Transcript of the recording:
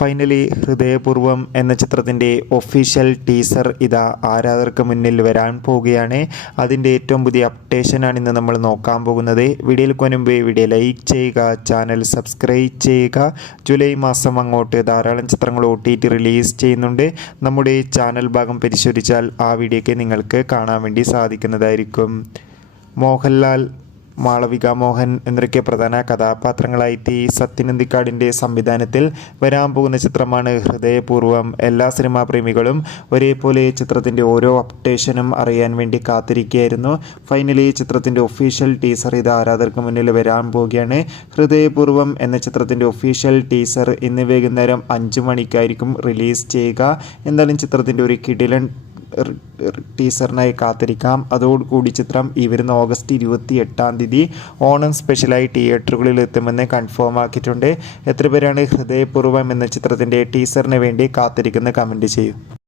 Finally ഹൃദയപൂർവ്വം എന്ന ചിത്രത്തിൻ്റെ ഒഫീഷ്യൽ ടീസർ ഇതാ ആരാധകർക്ക് മുന്നിൽ വരാൻ പോവുകയാണ്. അതിൻ്റെ ഏറ്റവും പുതിയ അപ്ഡേഷനാണ് ഇന്ന് നമ്മൾ നോക്കാൻ പോകുന്നത്. വീഡിയോയിൽ മുൻപ് വീഡിയോ ലൈക്ക് ചെയ്യുക, ചാനൽ സബ്സ്ക്രൈബ് ചെയ്യുക. ജൂലൈ മാസം അങ്ങോട്ട് ധാരാളം ചിത്രങ്ങൾ OTT റിലീസ് ചെയ്യുന്നുണ്ട്. നമ്മുടെ ചാനൽ ഭാഗം പരിശോധിച്ചാൽ ആ വീഡിയോയ്ക്ക് നിങ്ങൾക്ക് കാണാൻ വേണ്ടി സാധിക്കുന്നതായിരിക്കും. മോഹൻലാൽ, മാളവിക മോഹൻ എന്നൊക്കെ പ്രധാന കഥാപാത്രങ്ങളായിട്ട് സത്യൻ അന്തിക്കാടിൻ്റെ സംവിധാനത്തിൽ വരാൻ പോകുന്ന ചിത്രമാണ് ഹൃദയപൂർവ്വം. എല്ലാ സിനിമാ പ്രേമികളും ഒരേപോലെ ചിത്രത്തിൻ്റെ ഓരോ അപ്ഡേഷനും അറിയാൻ വേണ്ടി കാത്തിരിക്കുകയായിരുന്നു. ഫൈനലി ചിത്രത്തിൻ്റെ ഒഫീഷ്യൽ ടീസർ ഇത് ആരാധകർക്ക് മുന്നിൽ വരാൻ പോവുകയാണ്. ഹൃദയപൂർവ്വം എന്ന ചിത്രത്തിൻ്റെ ഒഫീഷ്യൽ ടീസർ ഇന്ന് വൈകുന്നേരം 5 മണിക്കായിരിക്കും റിലീസ് ചെയ്യുക. എന്തായാലും ചിത്രത്തിൻ്റെ ഒരു കിടിലൻ ടീസറിനായി കാത്തിരിക്കാം. അതോടുകൂടി ചിത്രം ഈ വരുന്ന ഓഗസ്റ്റ് 28 ഓണം സ്പെഷ്യലായി തിയേറ്ററുകളിൽ എത്തുമെന്ന് കൺഫേം ആക്കിയിട്ടുണ്ട്. എത്ര പേരാണ് ഹൃദയപൂർവ്വം എന്ന ചിത്രത്തിൻ്റെ ടീസറിന് വേണ്ടി കാത്തിരിക്കുന്നത്? കമൻറ്റ് ചെയ്യൂ.